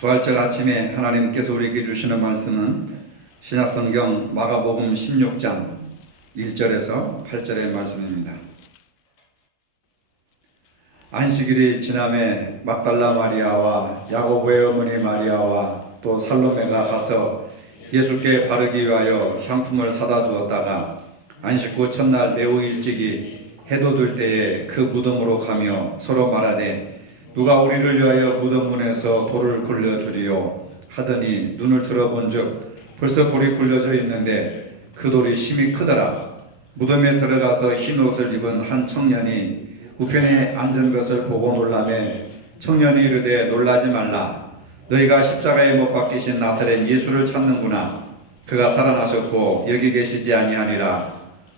부활절 아침에 하나님께서 우리에게 주시는 말씀은 신약성경 마가복음 16장 1절에서 8절의 말씀입니다. 안식일이 지남에 막달라 마리아와 야고보의 어머니 마리아와 또 살로메가 가서 예수께 바르기 위하여 향품을 사다 두었다가 안식 후 첫날 매우 일찍이 해도 들 때에 그 무덤으로 가며 서로 말하되 누가 우리를 위하여 무덤 문에서 돌을 굴려주리요 하더니 눈을 들어본즉 벌써 돌이 굴려져 있는데 그 돌이 심히 크더라. 무덤에 들어가서 흰 옷을 입은 한 청년이 우편에 앉은 것을 보고 놀라매 청년이 이르되 놀라지 말라. 너희가 십자가에 못 박히신 나사렛 예수를 찾는구나. 그가 살아나셨고 여기 계시지 아니하니라.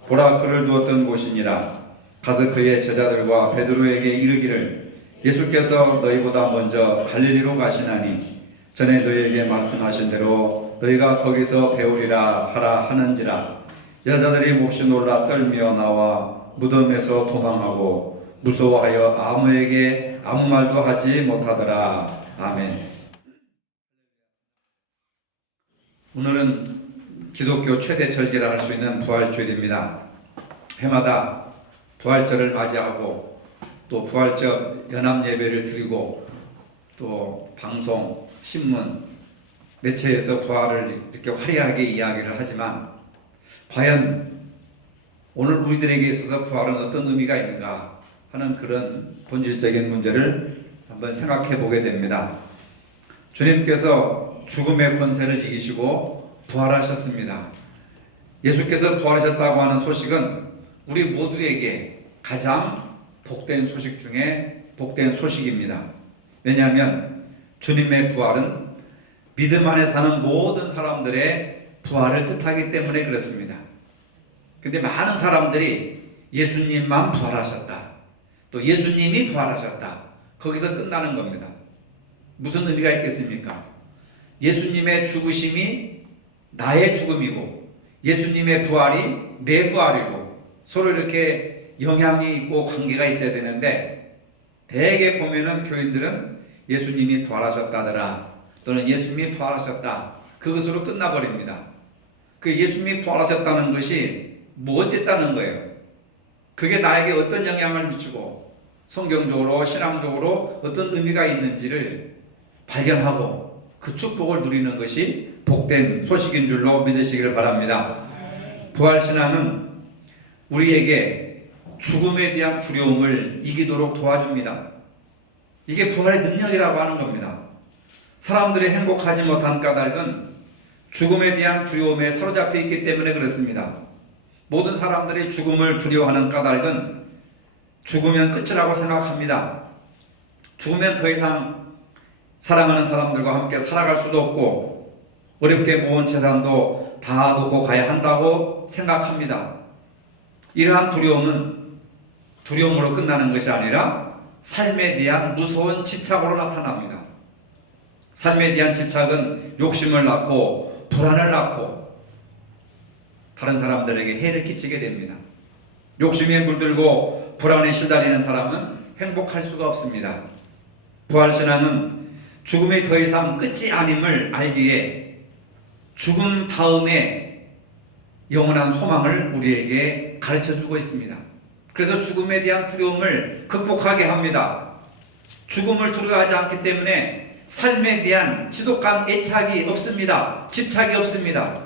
보라, 그를 두었던 곳이니라. 가서 그의 제자들과 베드로에게 이르기를 예수께서 너희보다 먼저 갈릴리로 가시나니 전에 너희에게 말씀하신 대로 너희가 거기서 배우리라 하라 하는지라. 여자들이 몹시 놀라 떨며 나와 무덤에서 도망하고 무서워하여 아무에게 아무 말도 하지 못하더라. 아멘. 오늘은 기독교 최대 절기라 할 수 있는 부활주일입니다. 해마다 부활절을 맞이하고 또 부활절 연합 예배를 드리고 또 방송, 신문, 매체에서 부활을 이렇게 화려하게 이야기를 하지만 과연 오늘 우리들에게 있어서 부활은 어떤 의미가 있는가 하는 그런 본질적인 문제를 한번 생각해 보게 됩니다. 주님께서 죽음의 권세를 이기시고 부활하셨습니다. 예수께서 부활하셨다고 하는 소식은 우리 모두에게 가장 복된 소식 중에 복된 소식입니다. 왜냐하면 주님의 부활은 믿음 안에 사는 모든 사람들의 부활을 뜻하기 때문에 그렇습니다. 근데 많은 사람들이 예수님만 부활하셨다, 또 예수님이 부활하셨다, 거기서 끝나는 겁니다. 무슨 의미가 있겠습니까? 예수님의 죽으심이 나의 죽음이고 예수님의 부활이 내 부활이고 서로 이렇게 영향이 있고 관계가 있어야 되는데 대개 보면은 교인들은 예수님이 부활하셨다더라 또는 예수님이 부활하셨다, 그것으로 끝나버립니다. 그 예수님이 부활하셨다는 것이 뭐 어쨌다는 거예요? 그게 나에게 어떤 영향을 미치고 성경적으로 신앙적으로 어떤 의미가 있는지를 발견하고 그 축복을 누리는 것이 복된 소식인 줄로 믿으시기를 바랍니다. 부활신앙은 우리에게 죽음에 대한 두려움을 이기도록 도와줍니다. 이게 부활의 능력이라고 하는 겁니다. 사람들이 행복하지 못한 까닭은 죽음에 대한 두려움에 사로잡혀 있기 때문에 그렇습니다. 모든 사람들이 죽음을 두려워하는 까닭은 죽으면 끝이라고 생각합니다. 죽으면 더 이상 사랑하는 사람들과 함께 살아갈 수도 없고 어렵게 모은 재산도 다 놓고 가야 한다고 생각합니다. 이러한 두려움은 두려움으로 끝나는 것이 아니라 삶에 대한 무서운 집착으로 나타납니다. 삶에 대한 집착은 욕심을 낳고 불안을 낳고 다른 사람들에게 해를 끼치게 됩니다. 욕심에 물들고 불안에 시달리는 사람은 행복할 수가 없습니다. 부활신앙은 죽음이 더 이상 끝이 아님을 알기에 죽음 다음에 영원한 소망을 우리에게 가르쳐주고 있습니다. 그래서 죽음에 대한 두려움을 극복하게 합니다. 죽음을 두려워하지 않기 때문에 삶에 대한 지독한 애착이 없습니다. 집착이 없습니다.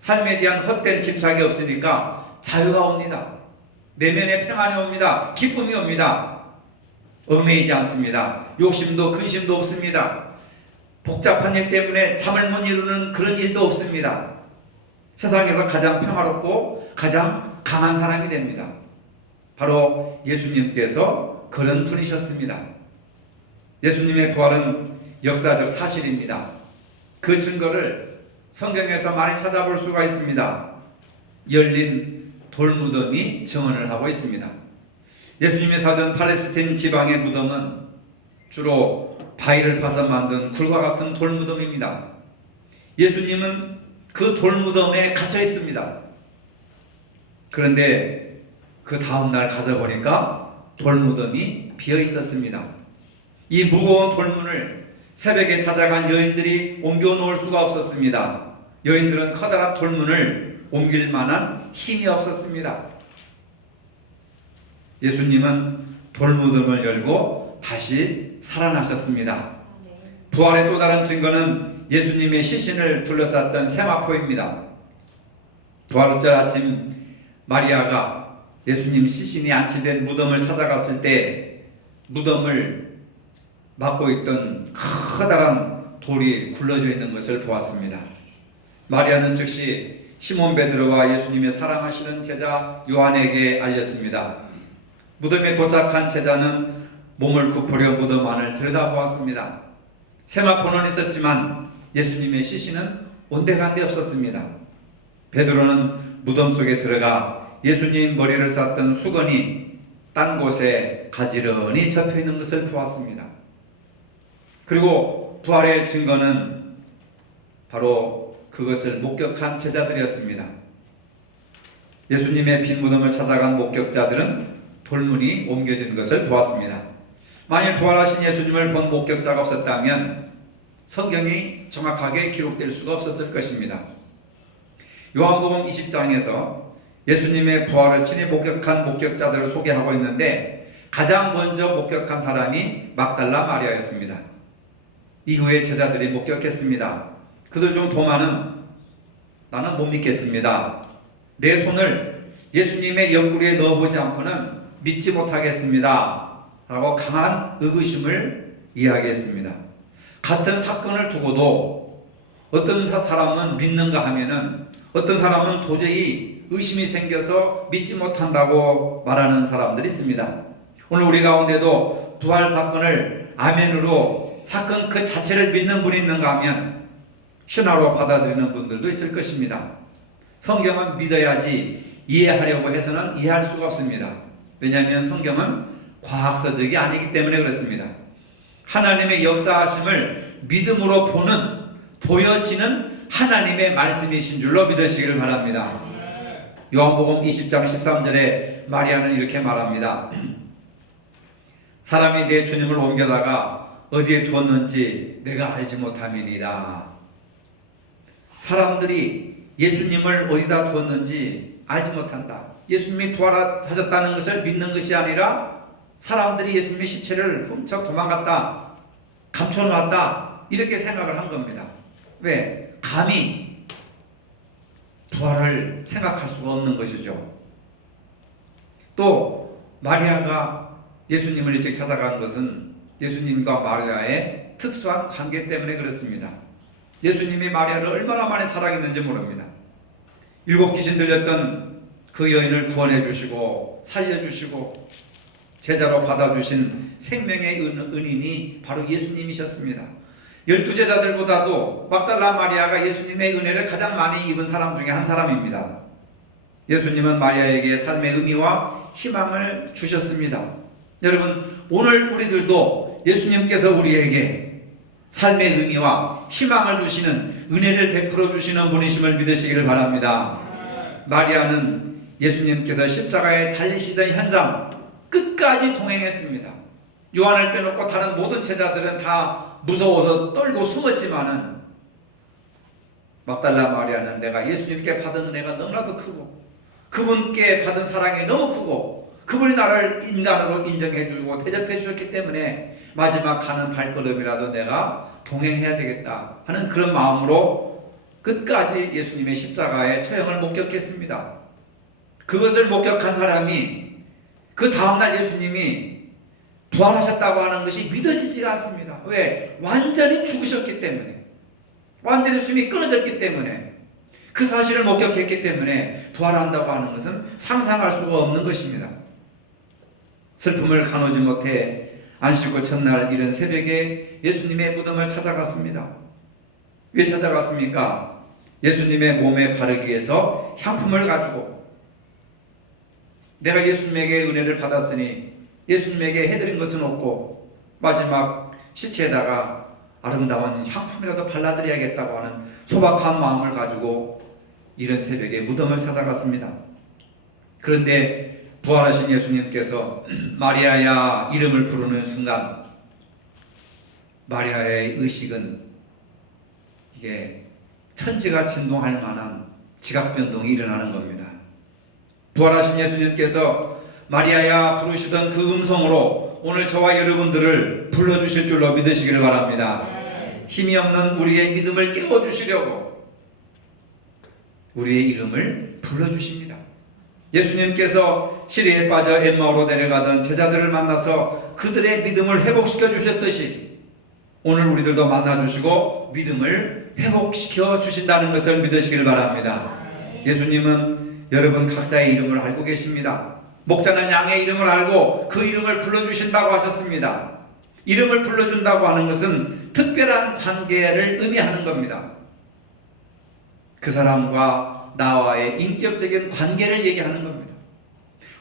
삶에 대한 헛된 집착이 없으니까 자유가 옵니다. 내면에 평안이 옵니다. 기쁨이 옵니다. 얽매이지 않습니다. 욕심도 근심도 없습니다. 복잡한 일 때문에 잠을 못 이루는 그런 일도 없습니다. 세상에서 가장 평화롭고 가장 강한 사람이 됩니다. 바로 예수님께서 그런 분이셨습니다. 예수님의 부활은 역사적 사실입니다. 그 증거를 성경에서 많이 찾아볼 수가 있습니다. 열린 돌무덤이 증언을 하고 있습니다. 예수님이 사던 팔레스틴 지방의 무덤은 주로 바위를 파서 만든 굴과 같은 돌무덤입니다. 예수님은 그 돌무덤에 갇혀 있습니다. 그런데 그 다음날 가서 보니까 돌무덤이 비어 있었습니다. 이 무거운 돌문을 새벽에 찾아간 여인들이 옮겨 놓을 수가 없었습니다. 여인들은 커다란 돌문을 옮길 만한 힘이 없었습니다. 예수님은 돌무덤을 열고 다시 살아나셨습니다. 부활의 또 다른 증거는 예수님의 시신을 둘러쌌던 세마포입니다. 부활절 아침 마리아가 예수님 시신이 안치된 무덤을 찾아갔을 때 무덤을 막고 있던 커다란 돌이 굴러져 있는 것을 보았습니다. 마리아는 즉시 시몬 베드로와 예수님의 사랑하시는 제자 요한에게 알렸습니다. 무덤에 도착한 제자는 몸을 굽으려 무덤 안을 들여다보았습니다. 세마포는 있었지만 예수님의 시신은 온데간데 없었습니다. 베드로는 무덤 속에 들어가 예수님 머리를 쌌던 수건이 딴 곳에 가지런히 접혀 있는 것을 보았습니다. 그리고 부활의 증거는 바로 그것을 목격한 제자들이었습니다. 예수님의 빈 무덤을 찾아간 목격자들은 돌문이 옮겨진 것을 보았습니다. 만일 부활하신 예수님을 본 목격자가 없었다면 성경이 정확하게 기록될 수가 없었을 것입니다. 요한복음 20장에서 예수님의 부활을 친히 목격한 목격자들을 소개하고 있는데 가장 먼저 목격한 사람이 막달라 마리아였습니다. 이후에 제자들이 목격했습니다. 그들 중 도마는 나는 못 믿겠습니다. 내 손을 예수님의 옆구리에 넣어보지 않고는 믿지 못하겠습니다. 라고 강한 의구심을 이야기했습니다. 같은 사건을 두고도 어떤 사람은 믿는가 하면은 어떤 사람은 도저히 의심이 생겨서 믿지 못한다고 말하는 사람들이 있습니다. 오늘 우리 가운데도 부활 사건을 아멘으로 사건 그 자체를 믿는 분이 있는가 하면 신화로 받아들이는 분들도 있을 것입니다. 성경은 믿어야지 이해하려고 해서는 이해할 수가 없습니다. 왜냐하면 성경은 과학서적이 아니기 때문에 그렇습니다. 하나님의 역사하심을 믿음으로 보여지는 하나님의 말씀이신 줄로 믿으시기를 바랍니다. 요한복음 20장 13절에 마리아는 이렇게 말합니다. 사람이 내 주님을 옮겨다가 어디에 두었는지 내가 알지 못함이니이다. 사람들이 예수님을 어디다 두었는지 알지 못한다. 예수님이 부활하셨다는 것을 믿는 것이 아니라 사람들이 예수님의 시체를 훔쳐 도망갔다, 감춰놓았다 이렇게 생각을 한 겁니다. 왜? 감히 부활을 생각할 수가 없는 것이죠. 또 마리아가 예수님을 일찍 찾아간 것은 예수님과 마리아의 특수한 관계 때문에 그렇습니다. 예수님이 마리아를 얼마나 많이 사랑했는지 모릅니다. 7 귀신 들렸던 그 여인을 구원해 주시고 살려주시고 제자로 받아주신 생명의 은인이 바로 예수님이셨습니다. 12제자들보다도 막달라 마리아가 예수님의 은혜를 가장 많이 입은 사람 중에 한 사람입니다. 예수님은 마리아에게 삶의 의미와 희망을 주셨습니다. 여러분, 오늘 우리들도 예수님께서 우리에게 삶의 의미와 희망을 주시는 은혜를 베풀어 주시는 분이심을 믿으시기를 바랍니다. 마리아는 예수님께서 십자가에 달리시던 현장 끝까지 동행했습니다. 요한을 빼놓고 다른 모든 제자들은 다 무서워서 떨고 숨었지만은 막달라 마리아는 내가 예수님께 받은 은혜가 너무나도 크고 그분께 받은 사랑이 너무 크고 그분이 나를 인간으로 인정해주고 대접해 주셨기 때문에 마지막 가는 발걸음이라도 내가 동행해야 되겠다 하는 그런 마음으로 끝까지 예수님의 십자가의 처형을 목격했습니다. 그것을 목격한 사람이 그 다음날 예수님이 부활하셨다고 하는 것이 믿어지지가 않습니다. 왜? 완전히 죽으셨기 때문에, 완전히 숨이 끊어졌기 때문에, 그 사실을 목격했기 때문에 부활한다고 하는 것은 상상할 수가 없는 것입니다. 슬픔을 가누지 못해 안식구 첫날 이른 새벽에 예수님의 무덤을 찾아갔습니다. 왜 찾아갔습니까? 예수님의 몸에 바르기 위해서 향품을 가지고 내가 예수님에게 은혜를 받았으니 예수님에게 해드린 것은 없고 마지막 시체에다가 아름다운 향품이라도 발라드려야겠다고 하는 소박한 마음을 가지고 이른 새벽에 무덤을 찾아갔습니다. 그런데 부활하신 예수님께서 마리아야 이름을 부르는 순간 마리아의 의식은 이게 천지가 진동할 만한 지각 변동이 일어나는 겁니다. 부활하신 예수님께서 마리아야 부르시던 그 음성으로 오늘 저와 여러분들을 불러주실 줄로 믿으시기를 바랍니다. 힘이 없는 우리의 믿음을 깨워주시려고 우리의 이름을 불러주십니다. 예수님께서 시리에 빠져 엠마오로 내려가던 제자들을 만나서 그들의 믿음을 회복시켜 주셨듯이 오늘 우리들도 만나주시고 믿음을 회복시켜 주신다는 것을 믿으시길 바랍니다. 예수님은 여러분 각자의 이름을 알고 계십니다. 목자는 양의 이름을 알고 그 이름을 불러주신다고 하셨습니다. 이름을 불러준다고 하는 것은 특별한 관계를 의미하는 겁니다. 그 사람과 나와의 인격적인 관계를 얘기하는 겁니다.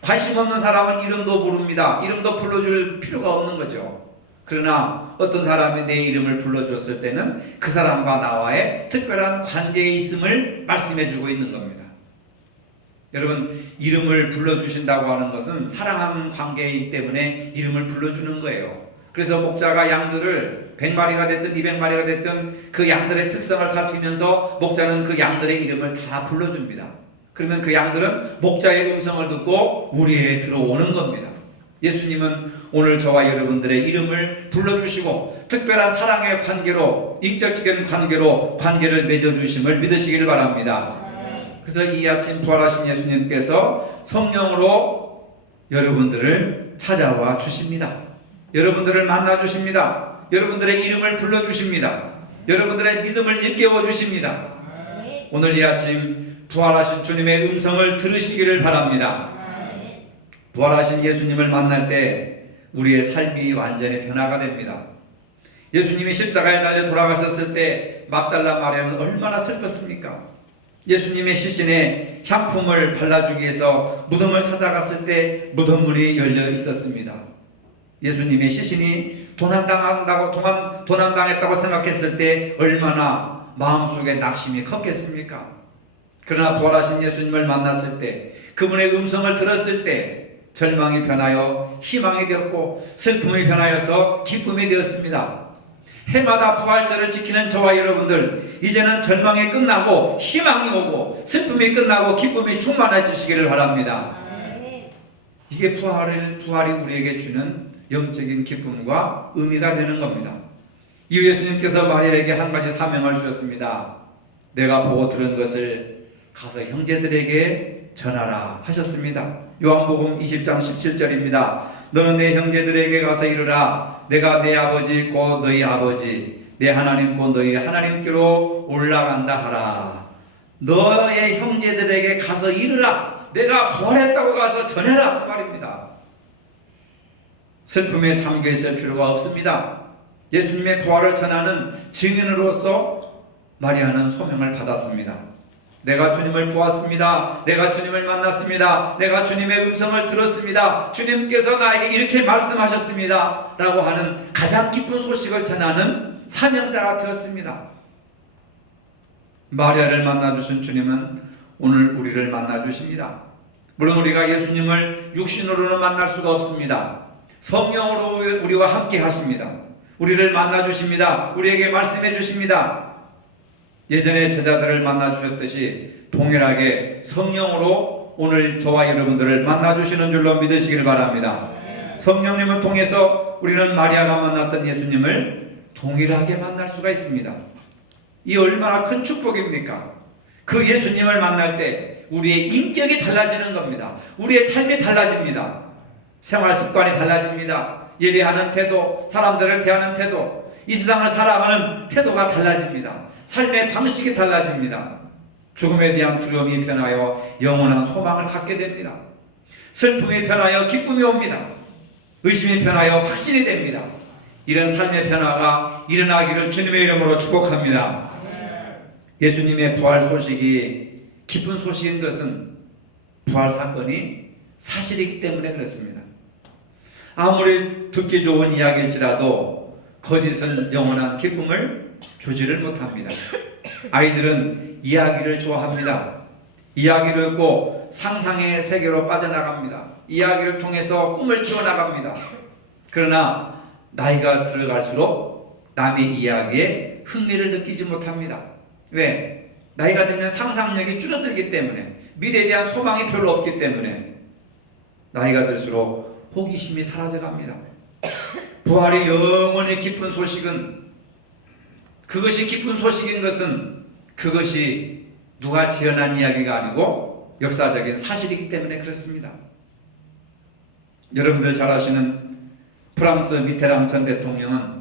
관심 없는 사람은 이름도 모릅니다. 이름도 불러줄 필요가 없는 거죠. 그러나 어떤 사람이 내 이름을 불러줬을 때는 그 사람과 나와의 특별한 관계에 있음을 말씀해주고 있는 겁니다. 여러분, 이름을 불러주신다고 하는 것은 사랑하는 관계이기 때문에 이름을 불러주는 거예요. 그래서 목자가 양들을 100마리가 됐든 200마리가 됐든 그 양들의 특성을 살피면서 목자는 그 양들의 이름을 다 불러줍니다. 그러면 그 양들은 목자의 음성을 듣고 우리에 들어오는 겁니다. 예수님은 오늘 저와 여러분들의 이름을 불러주시고 특별한 사랑의 관계로, 인격적인 관계로 관계를 맺어주심을 믿으시길 바랍니다. 그래서 이 아침 부활하신 예수님께서 성령으로 여러분들을 찾아와 주십니다. 여러분들을 만나 주십니다. 여러분들의 이름을 불러 주십니다. 여러분들의 믿음을 일깨워 주십니다. 오늘 이 아침 부활하신 주님의 음성을 들으시기를 바랍니다. 부활하신 예수님을 만날 때 우리의 삶이 완전히 변화가 됩니다. 예수님이 십자가에 달려 돌아가셨을 때 막달라 마리아는 얼마나 슬펐습니까? 예수님의 시신에 향품을 발라주기 위해서 무덤을 찾아갔을 때 무덤 문이 열려 있었습니다. 예수님의 시신이 도난당했다고 생각했을 때 얼마나 마음속에 낙심이 컸겠습니까? 그러나 부활하신 예수님을 만났을 때, 그분의 음성을 들었을 때 절망이 변하여 희망이 되었고 슬픔이 변하여서 기쁨이 되었습니다. 해마다 부활절을 지키는 저와 여러분들, 이제는 절망이 끝나고 희망이 오고 슬픔이 끝나고 기쁨이 충만해 주시기를 바랍니다. 이게 부활이 우리에게 주는 영적인 기쁨과 의미가 되는 겁니다. 이후 예수님께서 마리아에게 한 가지 사명을 주셨습니다. 내가 보고 들은 것을 가서 형제들에게 전하라 하셨습니다. 요한복음 20장 17절입니다. 너는 내 형제들에게 가서 이르라. 내가 내 아버지 곧 너희 아버지, 내 하나님 곧 너희 하나님께로 올라간다 하라. 너의 형제들에게 가서 이르라. 내가 부활했다고 가서 전해라, 그 말입니다. 슬픔에 잠겨 있을 필요가 없습니다. 예수님의 부활을 전하는 증인으로서 마리아는 소명을 받았습니다. 내가 주님을 보았습니다. 내가 주님을 만났습니다. 내가 주님의 음성을 들었습니다. 주님께서 나에게 이렇게 말씀하셨습니다. 라고 하는 가장 기쁜 소식을 전하는 사명자가 되었습니다. 마리아를 만나주신 주님은 오늘 우리를 만나주십니다. 물론 우리가 예수님을 육신으로는 만날 수가 없습니다. 성령으로 우리와 함께 하십니다. 우리를 만나주십니다. 우리에게 말씀해 주십니다. 예전에 제자들을 만나주셨듯이 동일하게 성령으로 오늘 저와 여러분들을 만나주시는 줄로 믿으시길 바랍니다. 성령님을 통해서 우리는 마리아가 만났던 예수님을 동일하게 만날 수가 있습니다. 이 얼마나 큰 축복입니까? 그 예수님을 만날 때 우리의 인격이 달라지는 겁니다. 우리의 삶이 달라집니다. 생활 습관이 달라집니다. 예배하는 태도, 사람들을 대하는 태도, 이 세상을 살아가는 태도가 달라집니다. 삶의 방식이 달라집니다. 죽음에 대한 두려움이 변하여 영원한 소망을 갖게 됩니다. 슬픔이 변하여 기쁨이 옵니다. 의심이 변하여 확신이 됩니다. 이런 삶의 변화가 일어나기를 주님의 이름으로 축복합니다. 예수님의 부활 소식이 기쁜 소식인 것은 부활 사건이 사실이기 때문에 그렇습니다. 아무리 듣기 좋은 이야기일지라도 거짓은 영원한 기쁨을 주지를 못합니다. 아이들은 이야기를 좋아합니다. 이야기를 듣고 상상의 세계로 빠져나갑니다. 이야기를 통해서 꿈을 키워나갑니다. 그러나 나이가 들어갈수록 남의 이야기에 흥미를 느끼지 못합니다. 왜? 나이가 들면 상상력이 줄어들기 때문에, 미래에 대한 소망이 별로 없기 때문에 나이가 들수록 호기심이 사라져갑니다. 부활이 영원히 기쁜 소식은, 그것이 기쁜 소식인 것은 그것이 누가 지어낸 이야기가 아니고 역사적인 사실이기 때문에 그렇습니다. 여러분들 잘 아시는 프랑스 미테랑 전 대통령은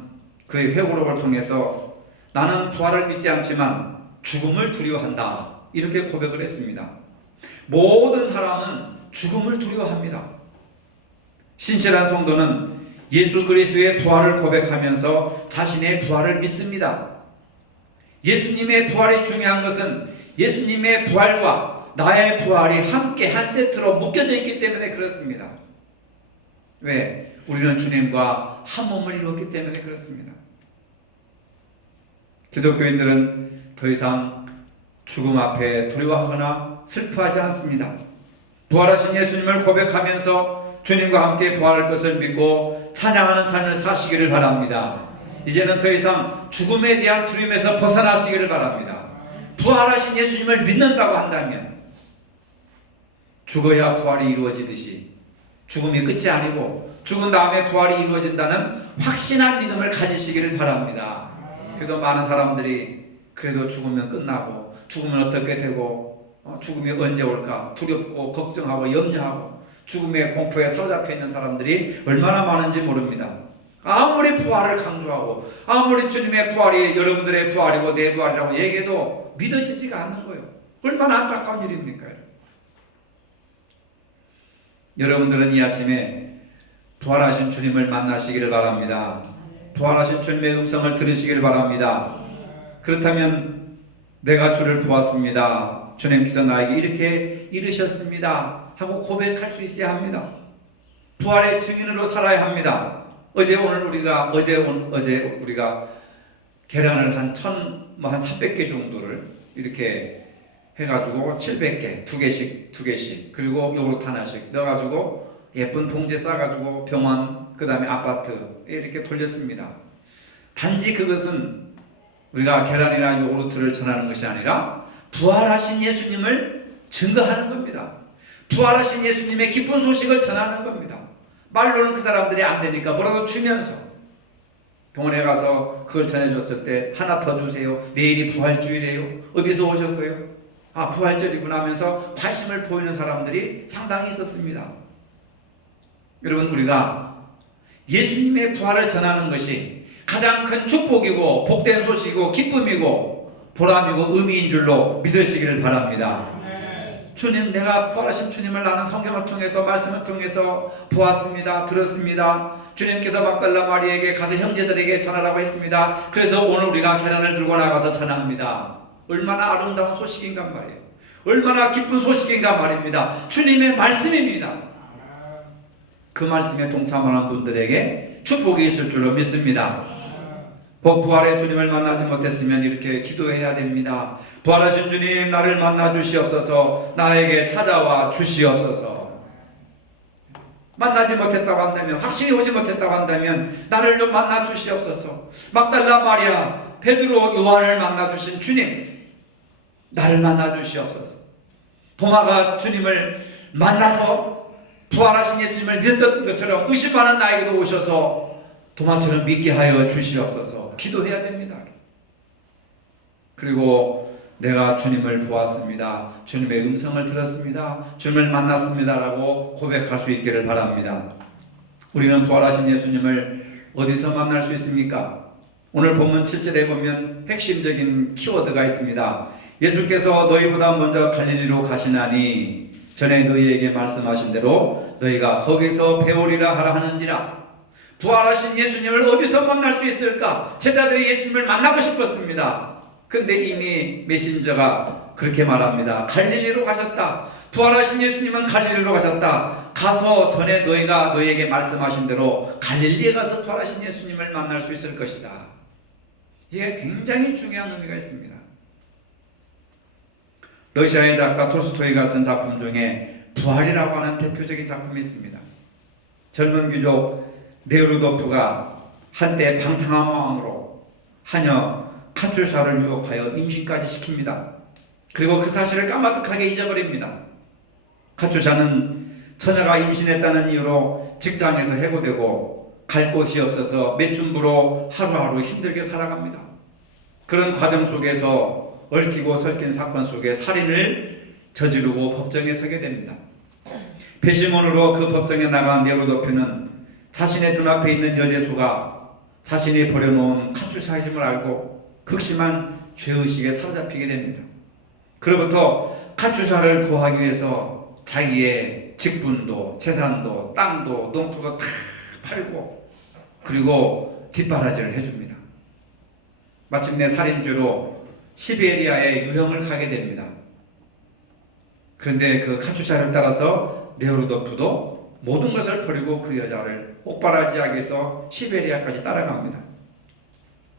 그의 회고록을 통해서 나는 부활을 믿지 않지만 죽음을 두려워한다, 이렇게 고백을 했습니다. 모든 사람은 죽음을 두려워합니다. 신실한 성도는 예수 그리스도의 부활을 고백하면서 자신의 부활을 믿습니다. 예수님의 부활이 중요한 것은 예수님의 부활과 나의 부활이 함께 한 세트로 묶여져 있기 때문에 그렇습니다. 왜? 우리는 주님과 한 몸을 이루었기 때문에 그렇습니다. 기독교인들은 더 이상 죽음 앞에 두려워하거나 슬퍼하지 않습니다. 부활하신 예수님을 고백하면서 주님과 함께 부활할 것을 믿고 찬양하는 삶을 사시기를 바랍니다. 이제는 더 이상 죽음에 대한 두려움에서 벗어나시기를 바랍니다. 부활하신 예수님을 믿는다고 한다면 죽어야 부활이 이루어지듯이 죽음이 끝이 아니고 죽은 다음에 부활이 이루어진다는 확신한 믿음을 가지시기를 바랍니다. 그래도 많은 사람들이 그래도 죽으면 끝나고 죽으면 어떻게 되고 죽음이 언제 올까 두렵고 걱정하고 염려하고 죽음의 공포에 사로잡혀 있는 사람들이 얼마나 많은지 모릅니다. 아무리 부활을 강조하고 아무리 주님의 부활이 여러분들의 부활이고 내 부활이라고 얘기해도 믿어지지가 않는 거예요. 얼마나 안타까운 일입니까? 여러분들은 이 아침에 부활하신 주님을 만나시기를 바랍니다. 부활하신 주님의 음성을 들으시기를 바랍니다. 그렇다면 내가 주를 보았습니다, 주님께서 나에게 이렇게 이르셨습니다 하고 고백할 수 있어야 합니다. 부활의 증인으로 살아야 합니다. 어제 우리가 계란을 한 300개 정도를 이렇게 해가지고 700개, 두 개씩 그리고 요구르트 하나씩 넣어가지고 예쁜 봉지에 싸가지고 병원, 그 다음에 아파트에 이렇게 돌렸습니다. 단지 그것은 우리가 계란이나 요구르트를 전하는 것이 아니라 부활하신 예수님을 증거하는 겁니다. 부활하신 예수님의 기쁜 소식을 전하는 겁니다. 말로는 그 사람들이 안 되니까 뭐라도 주면서 병원에 가서 그걸 전해줬을 때 하나 더 주세요. 내일이 부활주일이에요. 어디서 오셨어요? 아, 부활절이구나 하면서 관심을 보이는 사람들이 상당히 있었습니다. 여러분, 우리가 예수님의 부활을 전하는 것이 가장 큰 축복이고 복된 소식이고 기쁨이고 보람이고 의미인 줄로 믿으시기를 바랍니다. 주님, 내가 부활하신 주님을 나는 성경을 통해서 말씀을 통해서 보았습니다. 들었습니다. 주님께서 막달라 마리에게 가서 형제들에게 전하라고 했습니다. 그래서 오늘 우리가 계란을 들고 나가서 전합니다. 얼마나 아름다운 소식인가 말이에요. 얼마나 기쁜 소식인가 말입니다. 주님의 말씀입니다. 그 말씀에 동참하는 분들에게 축복이 있을 줄로 믿습니다. 부활의 주님을 만나지 못했으면 이렇게 기도해야 됩니다. 부활하신 주님, 나를 만나 주시옵소서. 나에게 찾아와 주시옵소서. 만나지 못했다고 한다면, 확신이 오지 못했다고 한다면 나를 좀 만나 주시옵소서. 막달라 마리아, 베드로, 요한을 만나 주신 주님, 나를 만나 주시옵소서. 도마가 주님을 만나서 부활하신 예수님을 믿었던 것처럼 의심하는 나에게도 오셔서 도마처럼 믿게 하여 주시옵소서. 기도해야 됩니다. 그리고 내가 주님을 보았습니다, 주님의 음성을 들었습니다, 주님을 만났습니다 라고 고백할 수 있기를 바랍니다. 우리는 부활하신 예수님을 어디서 만날 수 있습니까? 오늘 본문 7절에 보면 핵심적인 키워드가 있습니다. 예수께서 너희보다 먼저 갈릴리로 가시나니 전에 너희에게 말씀하신 대로 너희가 거기서 배우리라 하라 하는지라. 부활하신 예수님을 어디서 만날 수 있을까? 제자들이 예수님을 만나고 싶었습니다. 근데 이미 메신저가 그렇게 말합니다. 갈릴리로 가셨다. 부활하신 예수님은 갈릴리로 가셨다. 가서 전에 너희가 너희에게 말씀하신 대로 갈릴리에 가서 부활하신 예수님을 만날 수 있을 것이다. 이게 굉장히 중요한 의미가 있습니다. 러시아의 작가 톨스토이가 쓴 작품 중에 부활이라고 하는 대표적인 작품이 있습니다. 젊은 귀족 네루도프가 한때 방탕한 마음으로 하녀 카츄샤를 유혹하여 임신까지 시킵니다. 그리고 그 사실을 까마득하게 잊어버립니다. 카츄샤는 처녀가 임신했다는 이유로 직장에서 해고되고 갈 곳이 없어서 매춘부로 하루하루 힘들게 살아갑니다. 그런 과정 속에서 얽히고 설킨 사건 속에 살인을 저지르고 법정에 서게 됩니다. 배심원으로 그 법정에 나간 네로도표는 자신의 눈앞에 있는 여제수가 자신이 버려놓은 카츄샤임을 알고 극심한 죄의식에 사로잡히게 됩니다. 그로부터 카츄샤를 구하기 위해서 자기의 직분도 재산도 땅도 농토도 다 팔고 그리고 뒷바라지를 해줍니다. 마침내 살인죄로 시베리아에 유형을 가게 됩니다. 그런데 그 카츄샤를 따라서 네오르도프도 모든 것을 버리고 그 여자를 옥바라지하기 위해서 시베리아까지 따라갑니다.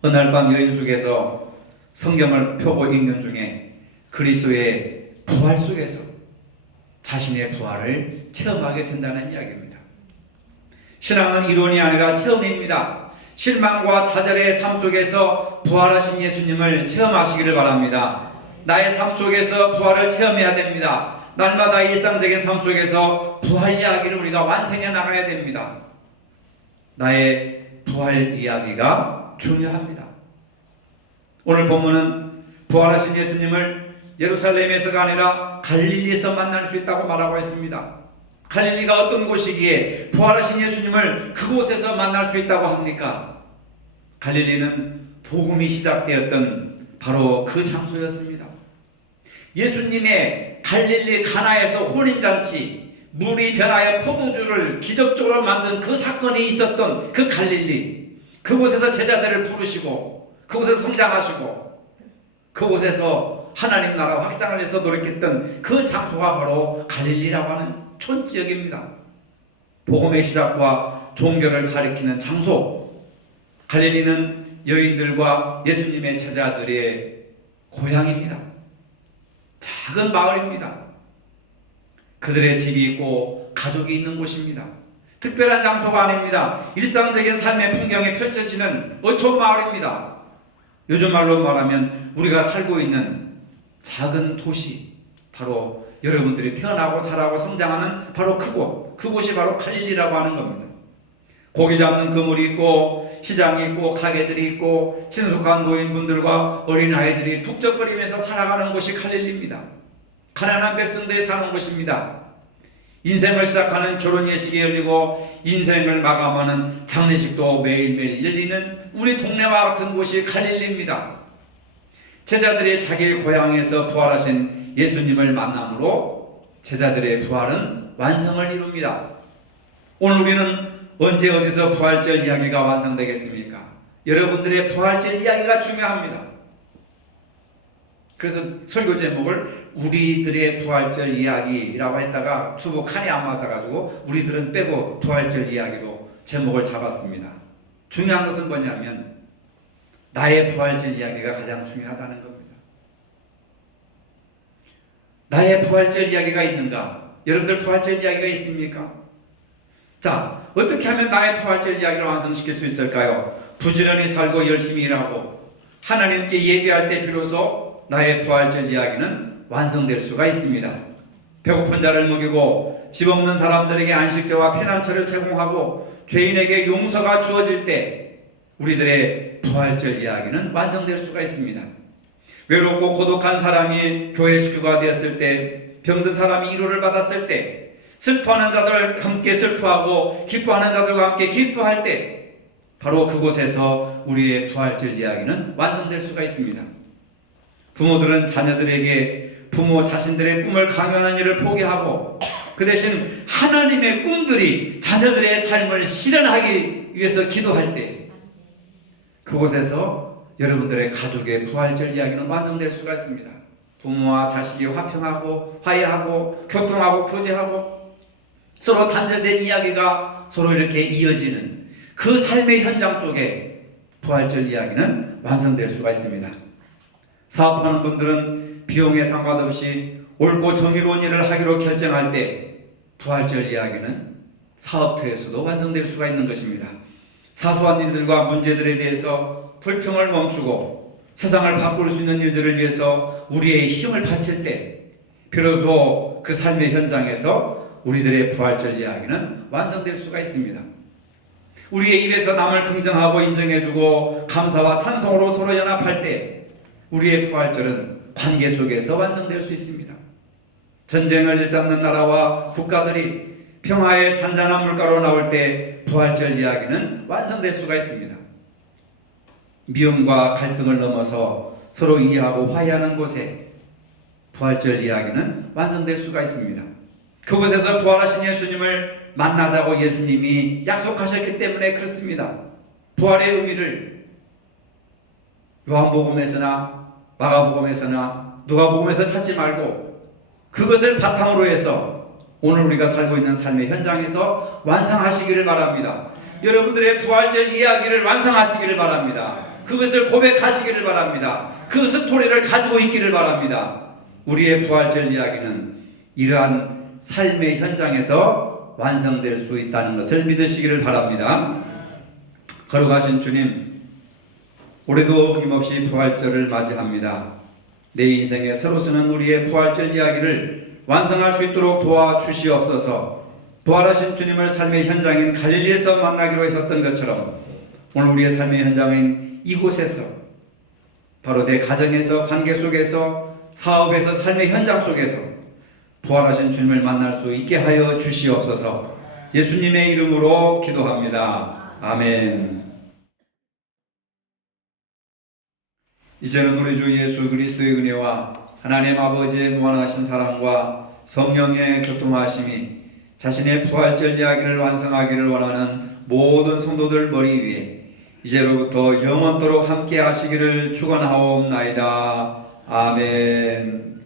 어느 날 밤 여인 속에서 성경을 펴고 읽는 중에 그리스도의 부활 속에서 자신의 부활을 체험하게 된다는 이야기입니다. 신앙은 이론이 아니라 체험입니다. 실망과 좌절의 삶 속에서 부활하신 예수님을 체험하시기를 바랍니다. 나의 삶 속에서 부활을 체험해야 됩니다. 날마다 일상적인 삶 속에서 부활 이야기를 우리가 완성해 나가야 됩니다. 나의 부활 이야기가 중요합니다. 오늘 본문은 부활하신 예수님을 예루살렘에서가 아니라 갈릴리에서 만날 수 있다고 말하고 있습니다. 갈릴리가 어떤 곳이기에 부활하신 예수님을 그곳에서 만날 수 있다고 합니까? 갈릴리는 복음이 시작되었던 바로 그 장소였습니다. 예수님의 갈릴리 가나에서 혼인잔치, 물이 변하여 포도주를 기적적으로 만든 그 사건이 있었던 그 갈릴리, 그곳에서 제자들을 부르시고 그곳에서 성장하시고 그곳에서 하나님 나라 확장을 위해서 노력했던 그 장소가 바로 갈릴리라고 하는 촌지역입니다. 복음의 시작과 종교를 가리키는 장소. 갈릴리는 여인들과 예수님의 제자들의 고향입니다. 작은 마을입니다. 그들의 집이 있고 가족이 있는 곳입니다. 특별한 장소가 아닙니다. 일상적인 삶의 풍경이 펼쳐지는 어촌 마을입니다. 요즘 말로 말하면 우리가 살고 있는 작은 도시, 바로 여러분들이 태어나고 자라고 성장하는 바로 그곳, 그곳이 바로 갈릴리라고 하는 겁니다. 고기 잡는 그물이 있고 시장이 있고 가게들이 있고 친숙한 노인분들과 어린아이들이 북적거리면서 살아가는 곳이 갈릴리입니다. 가난한 백성들이 사는 곳입니다. 인생을 시작하는 결혼 예식이 열리고 인생을 마감하는 장례식도 매일매일 열리는 우리 동네와 같은 곳이 갈릴리입니다. 제자들이 자기의 고향에서 부활하신 예수님을 만남으로 제자들의 부활은 완성을 이룹니다. 오늘 우리는 언제 어디서 부활절 이야기가 완성되겠습니까? 여러분들의 부활절 이야기가 중요합니다. 그래서 설교 제목을 우리들의 부활절 이야기라고 했다가 주보 칸이 안 맞아가지고 우리들은 빼고 부활절 이야기로 제목을 잡았습니다. 중요한 것은 뭐냐면 나의 부활절 이야기가 가장 중요하다는 겁니다. 나의 부활절 이야기가 있는가? 여러분들 부활절 이야기가 있습니까? 자, 어떻게 하면 나의 부활절 이야기를 완성시킬 수 있을까요? 부지런히 살고 열심히 일하고 하나님께 예배할 때 비로소 나의 부활절 이야기는 완성될 수가 있습니다. 배고픈 자를 먹이고 집 없는 사람들에게 안식처와 피난처를 제공하고 죄인에게 용서가 주어질 때 우리들의 부활절 이야기는 완성될 수가 있습니다. 외롭고 고독한 사람이 교회 식구가 되었을 때, 병든 사람이 위로를 받았을 때, 슬퍼하는 자들 함께 슬퍼하고 기뻐하는 자들과 함께 기뻐할 때 바로 그곳에서 우리의 부활절 이야기는 완성될 수가 있습니다. 부모들은 자녀들에게 부모 자신들의 꿈을 강요하는 일을 포기하고 그 대신 하나님의 꿈들이 자녀들의 삶을 실현하기 위해서 기도할 때 그곳에서 여러분들의 가족의 부활절 이야기는 완성될 수가 있습니다. 부모와 자식이 화평하고 화해하고 교통하고 교제하고 서로 단절된 이야기가 서로 이렇게 이어지는 그 삶의 현장 속에 부활절 이야기는 완성될 수가 있습니다. 사업하는 분들은 비용에 상관없이 옳고 정의로운 일을 하기로 결정할 때 부활절 이야기는 사업터에서도 완성될 수가 있는 것입니다. 사소한 일들과 문제들에 대해서 불평을 멈추고 세상을 바꿀 수 있는 일들을 위해서 우리의 힘을 바칠 때 비로소 그 삶의 현장에서 우리들의 부활절 이야기는 완성될 수가 있습니다. 우리의 입에서 남을 긍정하고 인정해주고 감사와 찬송으로 서로 연합할 때 우리의 부활절은 관계 속에서 완성될 수 있습니다. 전쟁을 일삼는 나라와 국가들이 평화의 잔잔한 물가로 나올 때 부활절 이야기는 완성될 수가 있습니다. 미움과 갈등을 넘어서 서로 이해하고 화해하는 곳에 부활절 이야기는 완성될 수가 있습니다. 그곳에서 부활하신 예수님을 만나자고 예수님이 약속하셨기 때문에 그렇습니다. 부활의 의미를 요한복음에서나 마가복음에서나 누가복음에서 찾지 말고 그것을 바탕으로 해서 오늘 우리가 살고 있는 삶의 현장에서 완성하시기를 바랍니다. 여러분들의 부활절 이야기를 완성하시기를 바랍니다. 그것을 고백하시기를 바랍니다. 그 스토리를 가지고 있기를 바랍니다. 우리의 부활절 이야기는 이러한 삶의 현장에서 완성될 수 있다는 것을 믿으시기를 바랍니다. 거룩하신 주님, 올해도 어김없이 부활절을 맞이합니다. 내 인생에 새로 쓰는 우리의 부활절 이야기를 완성할 수 있도록 도와주시옵소서. 부활하신 주님을 삶의 현장인 갈릴리에서 만나기로 했었던 것처럼 오늘 우리의 삶의 현장인 이곳에서 바로 내 가정에서, 관계 속에서, 사업에서, 삶의 현장 속에서 부활하신 주님을 만날 수 있게 하여 주시옵소서. 예수님의 이름으로 기도합니다. 아멘. 이제는 우리 주 예수 그리스도의 은혜와 하나님 아버지의 무한하신 사랑과 성령의 교통하심이 자신의 부활절 이야기를 완성하기를 원하는 모든 성도들 머리 위에 이제로부터 영원토록 함께 하시기를 축원하옵나이다. 아멘.